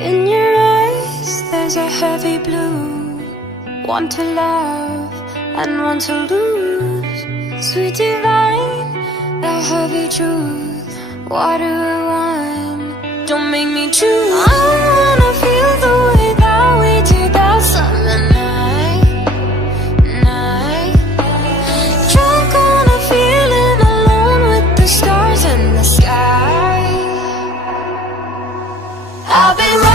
In your eyes there's a heavy blue, one to love and one to lose. Sweet divine, the heavy truth, water or wine, don't make me choose. I wanna feel the way that we did that summer night. Drunk on a feeling, alone with the stars in the sky. I've been